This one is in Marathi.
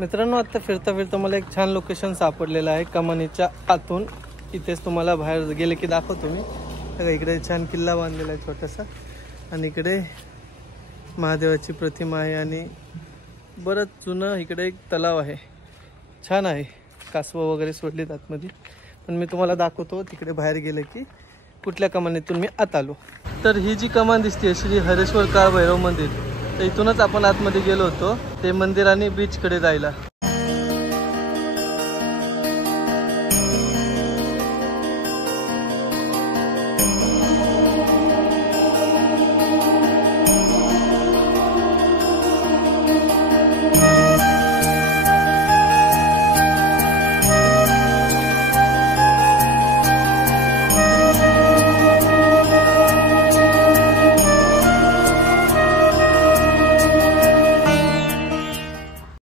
मित्रांनो, आता फिरता फिरता मला एक छान लोकेशन सापडलेलं आहे कमानीच्या आतून. इथेच तुम्हाला बाहेर गेले की दाखवतो मी. बघा इकडे छान किल्ला बांधलेला आहे छोटासा, आणि इकडे महादेवाची प्रतिमा आहे, आणि बरंच जुनं इकडे एक तलाव आहे. छान आहे, कासवं वगैरे सोडलीत आतमध्ये. पण मी तुम्हाला दाखवतो तिकडे बाहेर गेले की कुठल्या कमानीतून मी आत आलो. तर ही जी कमान दिसते श्री हरेश्वर काळ भैरव मंदिर, तर इथूनच आपण आतमध्ये गेलो होतो ते मंदिर आणि बीचकडे जायला.